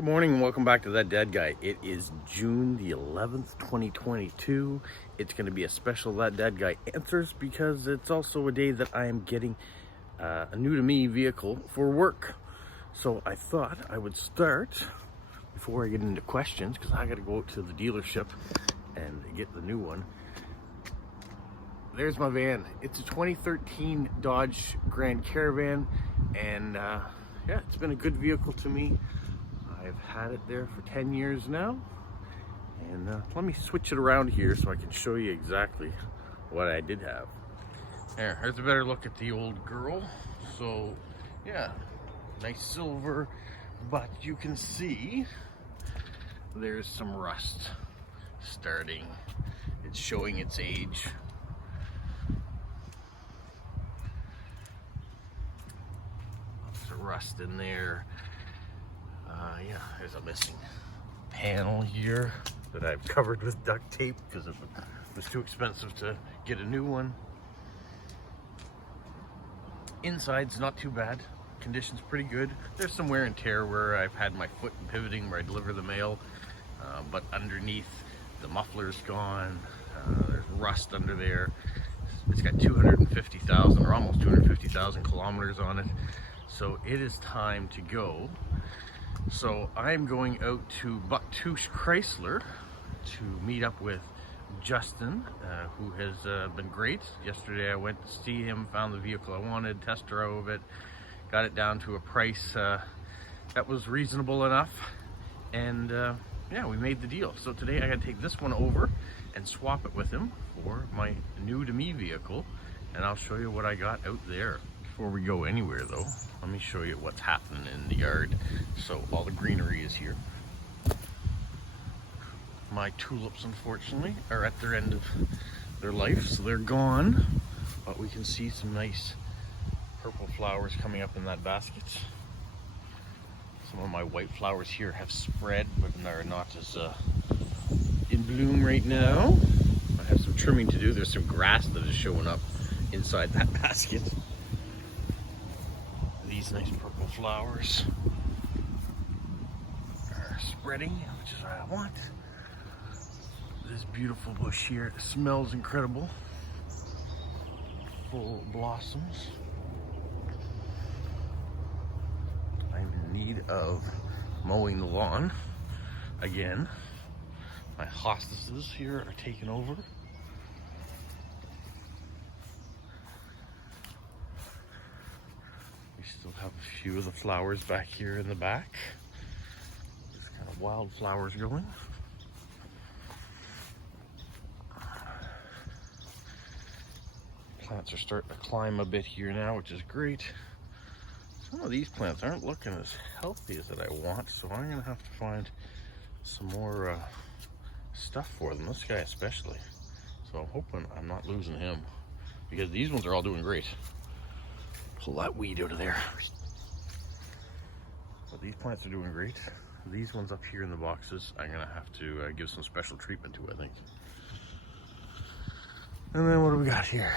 Good morning and welcome back to That Dead Guy. It is June the 11th, 2022. It's going to be a special That Dead Guy Answers because it's also a day that I am getting a new to me vehicle for work. So I thought I would start before I get into questions because I got to go out to the dealership and get the new one. There's my van. It's a 2013 Dodge Grand Caravan, and yeah, it's been a good vehicle to me. I've had it there for 10 years now, and let me switch it around here so I can show you exactly what I did have. Here's a better look at the old girl. So yeah, nice silver, but you can see there's some rust starting. It's showing its age. Lots of rust in there. Yeah, there's a missing panel here that I've covered with duct tape because it was too expensive to get a new one. Inside's not too bad. Condition's pretty good. There's some wear and tear where I've had my foot in pivoting where I deliver the mail, but underneath the muffler's gone. There's rust under there. It's got 250,000 or almost 250,000 kilometers on it. So it is time to go. So I'm going out to Bucktoosh Chrysler to meet up with Justin, who has been great. Yesterday I went to see him, found the vehicle I wanted, test drove it, got it down to a price that was reasonable enough, and yeah, we made the deal. So today I gotta take this one over and swap it with him for my new to me vehicle, and I'll show you what I got out there. Before we go anywhere though, let me show you what's happening in the yard. So all the greenery is here. My tulips, unfortunately, are at their end of their life, so they're gone. But we can see some nice purple flowers coming up in that basket. Some of my white flowers here have spread, but are not as in bloom right now. I have some trimming to do. There's some grass that is showing up inside that basket. These nice purple flowers are spreading, which is what I want. This beautiful bush here, it smells incredible. Full blossoms. I'm in need of mowing the lawn again. My hostesses here are taking over. We still have a few of the flowers back here in the back. Just kind of wild flowers going. Plants are starting to climb a bit here now, which is great. Some of these plants aren't looking as healthy as that I want, so I'm gonna have to find some more stuff for them. This guy especially. So I'm hoping I'm not losing him, because these ones are all doing great. Pull that weed out of there. But these plants are doing great. These ones up here in the boxes, I'm gonna have to give some special treatment to, I think. And then what do we got here?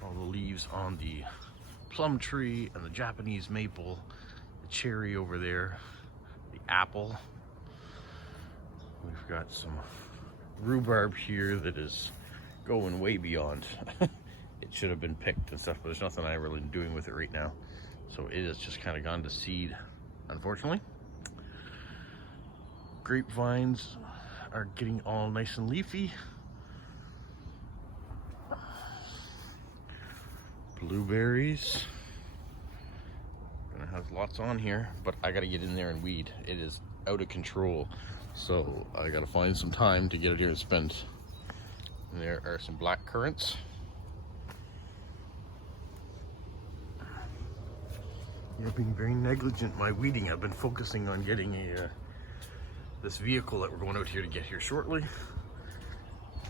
All the leaves on the plum tree and the Japanese maple, the cherry over there, the apple. We've got some rhubarb here that is going way beyond. It should have been picked and stuff, but there's nothing I'm really doing with it right now. So it has just kind of gone to seed, unfortunately. Grapevines are getting all nice and leafy. Blueberries. Gonna have lots on here, but I gotta get in there and weed. It is out of control. So I gotta find some time to get it here and spend. And there are some black currants. You're being very negligent in my weeding. I've been focusing on getting this vehicle that we're going out here to get here shortly.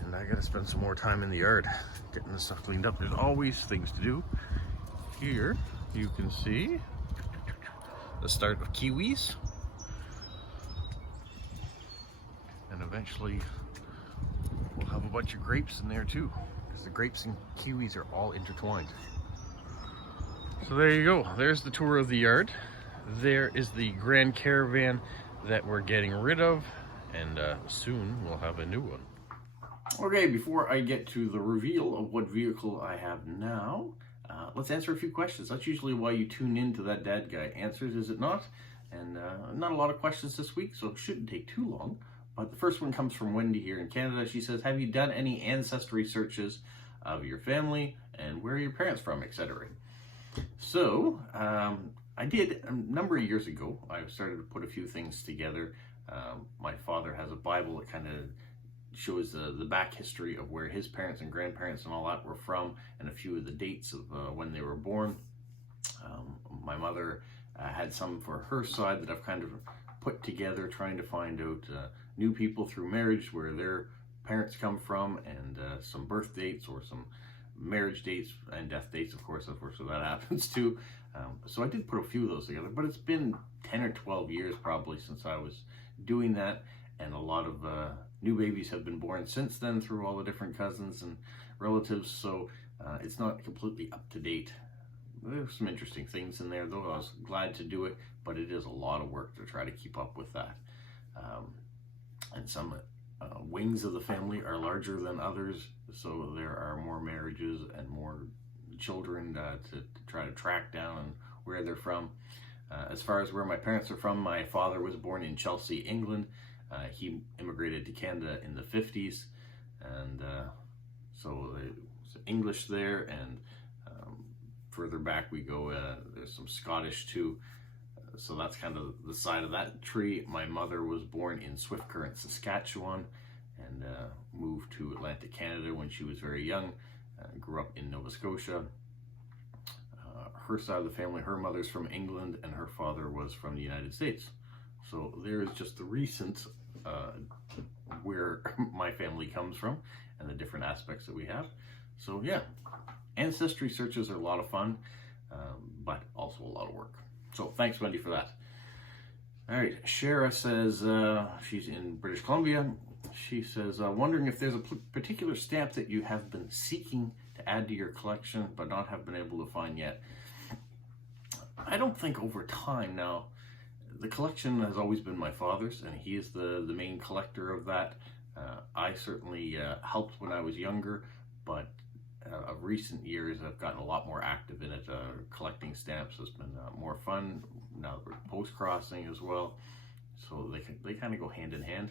And I gotta spend some more time in the yard getting this stuff cleaned up. There's always things to do. Here you can see the start of kiwis. And eventually we'll have a bunch of grapes in there too, because the grapes and kiwis are all intertwined. So there you go. There's the tour of the yard. there is the Grand Caravan that we're getting rid of, and soon we'll have a new one. Okay, before I get to the reveal of what vehicle I have now, let's answer a few questions. That's usually why you tune into That Dad Guy Answers, is it not? And not a lot of questions this week, so it shouldn't take too long. But the first one comes from Wendy here in Canada. She says, have you done any ancestry searches of your family and where are your parents from, etc.? So, I did a number of years ago. I started to put a few things together. My father has a Bible that kind of shows the back history of where his parents and grandparents and all that were from, and a few of the dates of when they were born. My mother had some for her side that I've kind of put together, trying to find out new people through marriage where their parents come from, and some birth dates or some marriage dates and death dates, of course, so that happens too. So I did put a few of those together, but it's been 10 or 12 years probably since I was doing that, and a lot of new babies have been born since then through all the different cousins and relatives, so it's not completely up to date. There's some interesting things in there, though. I was glad to do it, but it is a lot of work to try to keep up with that. And some wings of the family are larger than others, so there are more marriages and more children to try to track down and where they're from. As far as where my parents are from, my father was born in Chelsea, England. He immigrated to Canada in the 50s, and so there's English there, and further back we go, there's some Scottish too. So that's kind of the side of that tree. My mother was born in Swift Current, Saskatchewan, and moved to Atlantic Canada when she was very young. Grew up in Nova Scotia. Her side of the family, her mother's from England and her father was from the United States. So there is just the recent where my family comes from and the different aspects that we have. So yeah, ancestry searches are a lot of fun, but also a lot of work. So thanks, Wendy, for that. All right, Shara says, she's in British Columbia. She says, wondering if there's a particular stamp that you have been seeking to add to your collection, but not have been able to find yet. I don't think over time now, the collection has always been my father's, and he is the main collector of that. I certainly helped when I was younger, but of recent years I've gotten a lot more active in it. Collecting stamps has been more fun. Now we're post-crossing as well, so they kind of go hand in hand.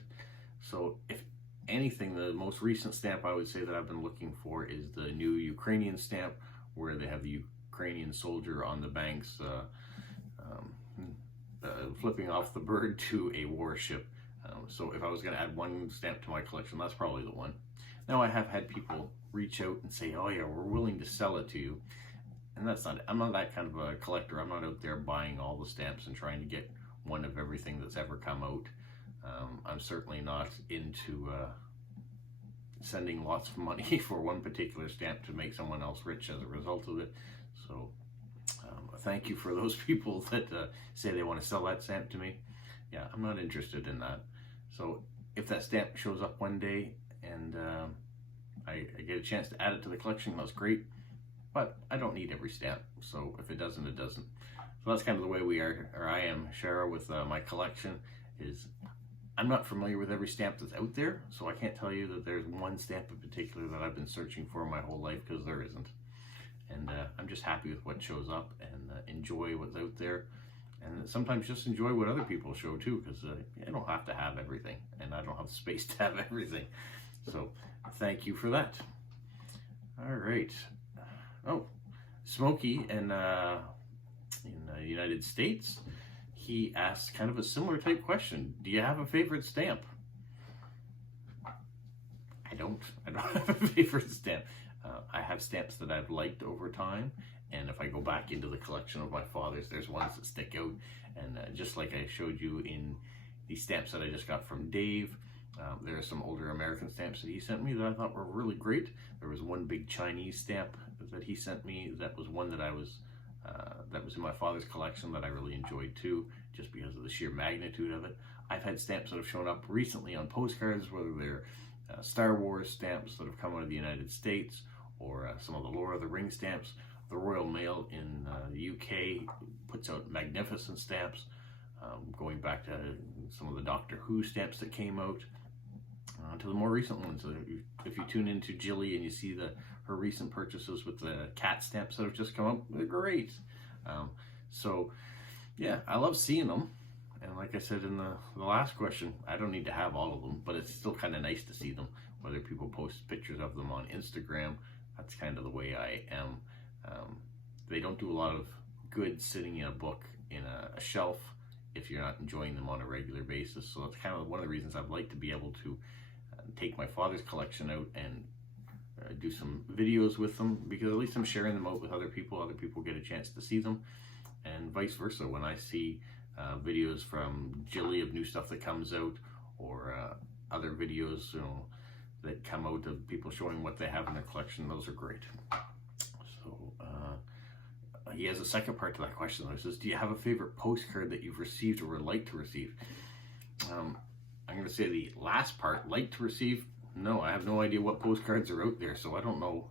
So if anything, the most recent stamp I would say that I've been looking for is the new Ukrainian stamp, where they have the Ukrainian soldier on the banks flipping off the bird to a warship. So if I was going to add one stamp to my collection, that's probably the one. Now I have had people reach out and say, oh yeah, we're willing to sell it to you. And that's not it. I'm not that kind of a collector. I'm not out there buying all the stamps and trying to get one of everything that's ever come out. I'm certainly not into sending lots of money for one particular stamp to make someone else rich as a result of it. So thank you for those people that say they want to sell that stamp to me. Yeah, I'm not interested in that. So if that stamp shows up one day and I get a chance to add it to the collection, that's great. But I don't need every stamp, so if it doesn't, it doesn't. So that's kind of the way we are, or I am, Shara, with my collection. Is I'm not familiar with every stamp that's out there, so I can't tell you that there's one stamp in particular that I've been searching for my whole life, because there isn't. And I'm just happy with what shows up and enjoy what's out there. And sometimes just enjoy what other people show too, because I don't have to have everything, and I don't have the space to have everything. So thank you for that. All right. Oh, Smokey in the United States, he asked kind of a similar type question. Do you have a favorite stamp? I don't have a favorite stamp. I have stamps that I've liked over time, and if I go back into the collection of my father's, there's ones that stick out. And just like I showed you in the stamps that I just got from Dave, there are some older American stamps that he sent me that I thought were really great. There was one big Chinese stamp that he sent me that was one that that was in my father's collection that I really enjoyed too, just because of the sheer magnitude of it. I've had stamps that have shown up recently on postcards, whether they're Star Wars stamps that have come out of the United States, or some of the Lord of the Rings stamps. the Royal Mail in the UK puts out magnificent stamps, going back to some of the Doctor Who stamps that came out, to the more recent ones. If you tune into Jilly and you see her recent purchases with the cat stamps that have just come out, they're great. So yeah, I love seeing them. And like I said in the last question, I don't need to have all of them, but it's still kind of nice to see them, whether people post pictures of them on Instagram. That's kind of the way I am. They don't do a lot of good sitting in a book in a shelf if you're not enjoying them on a regular basis. So that's kind of one of the reasons I'd like to be able to take my father's collection out and do some videos with them, because at least I'm sharing them out with other people get a chance to see them, and vice versa. When I see videos from Jilly of new stuff that comes out, or other videos, you know, that come out of people showing what they have in their collection, those are great. So he has a second part to that question though. He says, do you have a favorite postcard that you've received or would like to receive? I'm going to say the last part, like to receive. No, I have no idea what postcards are out there, so I don't know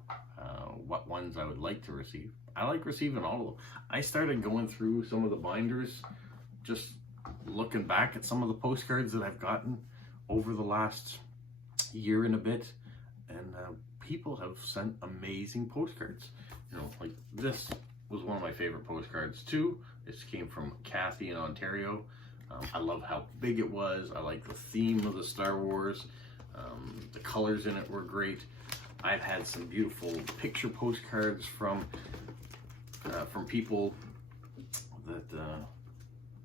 what ones I would like to receive. I like receiving all of them. I started going through some of the binders, just looking back at some of the postcards that I've gotten over the last year and a bit, and people have sent amazing postcards. You know, like this was one of my favorite postcards too. This came from Kathy in Ontario. I love how big it was. I like the theme of the Star Wars. The colors in it were great. I've had some beautiful picture postcards from people that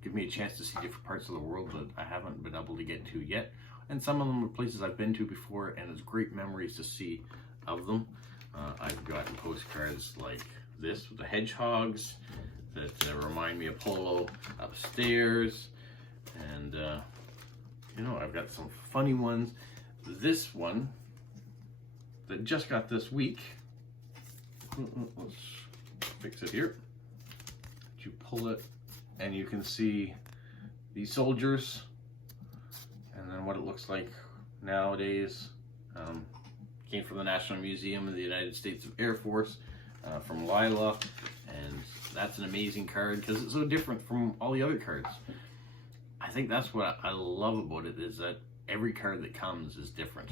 give me a chance to see different parts of the world that I haven't been able to get to yet. And some of them are places I've been to before, and it's great memories to see of them. I've gotten postcards like this with the hedgehogs that remind me of Polo upstairs. And, you know, I've got some funny ones. This one that just got this week, let's fix it here. You pull it and you can see these soldiers, and then what it looks like nowadays. Came from the National Museum of the United States Air Force, from Lila, and that's an amazing card because it's so different from all the other cards. I think that's what I love about it, is that every card that comes is different,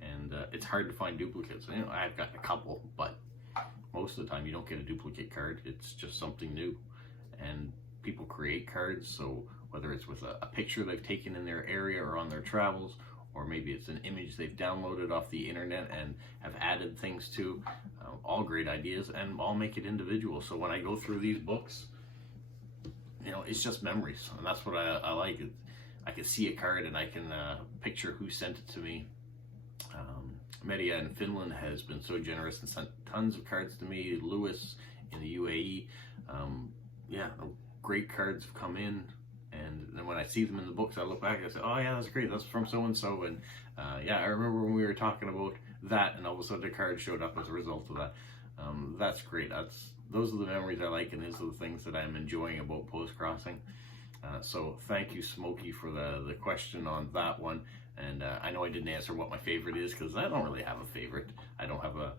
and it's hard to find duplicates. You know, I've got a couple, but most of the time you don't get a duplicate card. It's just something new, and people create cards, so whether it's with a picture they've taken in their area or on their travels, or maybe it's an image they've downloaded off the internet and have added things to, all great ideas, and all make it individual. So when I go through these books, you know, it's just memories, and that's what I like. I can see a card and I can picture who sent it to me. Media in Finland has been so generous and sent tons of cards to me. Lewis in the UAE, yeah, great cards have come in, and then when I see them in the books, I look back and I say, oh yeah, that's great, that's from so-and-so, and yeah, I remember when we were talking about that, and all of a sudden a card showed up as a result of that. That's great. Those are the memories I like, and these are the things that I'm enjoying about Postcrossing. So thank you, Smokey, for the question on that one. And I know I didn't answer what my favorite is, because I don't really have a favorite. I don't have a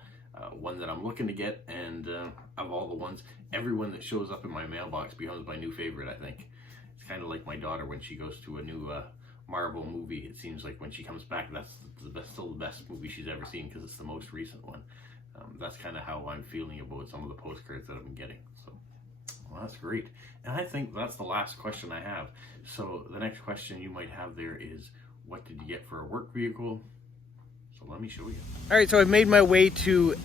one that I'm looking to get, and of all the ones, everyone that shows up in my mailbox becomes my new favorite, I think. It's kind of like my daughter when she goes to a new Marvel movie. It seems like when she comes back, that's still the best movie she's ever seen, because it's the most recent one. That's kind of how I'm feeling about some of the postcards that I've been getting. So, well, that's great. And I think that's the last question I have. So the next question you might have there is, what did you get for a work vehicle? So let me show you. All right, so I've made my way to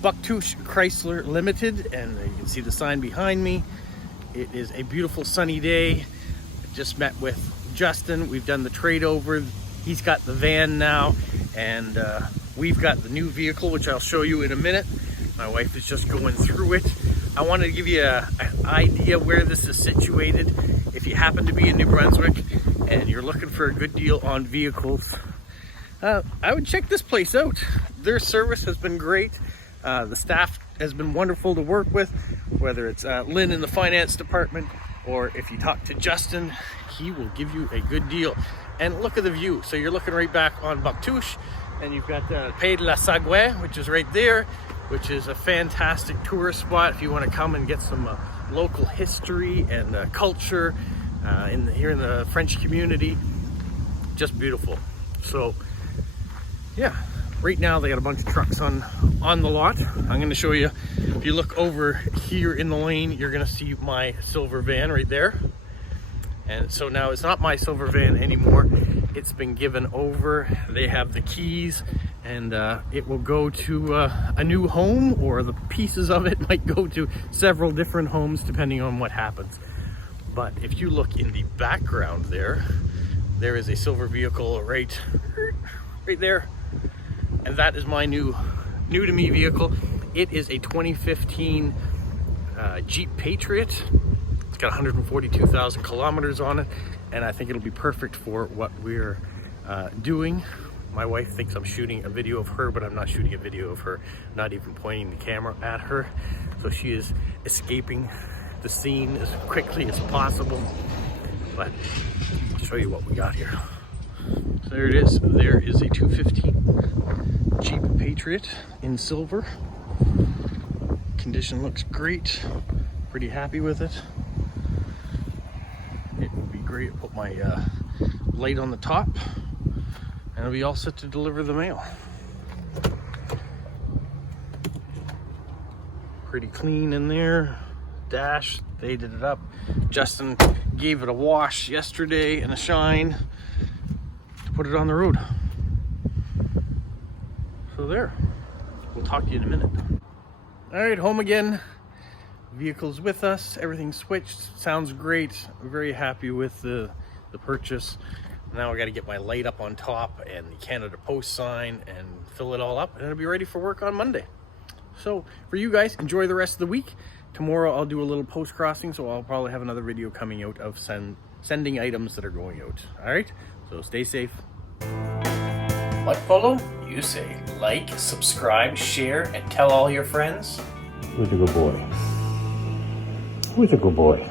Bucktoosh Chrysler Limited, and you can see the sign behind me. It is a beautiful sunny day. I just met with Justin. We've done the trade over. He's got the van now, and we've got the new vehicle, which I'll show you in a minute. My wife is just going through it. I wanted to give you an idea where this is situated. If you happen to be in New Brunswick and you're looking for a good deal on vehicles, I would check this place out. Their service has been great. The staff has been wonderful to work with, whether it's Lynn in the finance department, or if you talk to Justin, he will give you a good deal. And look at the view. So you're looking right back on Bucktoosh, and you've got Pays de la Sagouin, which is right there. which is a fantastic tourist spot if you want to come and get some local history and culture here in the French community. Just beautiful. So yeah, right now they got a bunch of trucks on the lot. I'm going to show you. If you look over here in the lane, you're going to see my silver van right there. And so now it's not my silver van anymore. It's been given over. They have the keys, and it will go to a new home, or the pieces of it might go to several different homes depending on what happens. But if you look in the background there is a silver vehicle right there. And that is my new to me vehicle. It is a 2015 Jeep Patriot. It's got 142,000 kilometers on it, and I think it'll be perfect for what we're doing. My wife thinks I'm shooting a video of her, but I'm not shooting a video of her, not even pointing the camera at her. So she is escaping the scene as quickly as possible. But I'll show you what we got here. So there it is. There is a 215 Jeep Patriot in silver. Condition looks great. Pretty happy with it. It would be great to put my light on the top, and it'll be all set to deliver the mail. Pretty clean in there. Dash, they did it up. Justin gave it a wash yesterday and a shine to put it on the road. So there, we'll talk to you in a minute. All right, home again. Vehicle's with us, everything's switched, sounds great. I'm very happy with the purchase. Now I got to get my light up on top and the Canada Post sign and fill it all up, and it'll be ready for work on Monday. So for you guys, enjoy the rest of the week. Tomorrow I'll do a little post crossing, so I'll probably have another video coming out of sending items that are going out. All right, so stay safe. What, Polo? You say like, subscribe, share, and tell all your friends. Who's a good boy? Who's a good boy?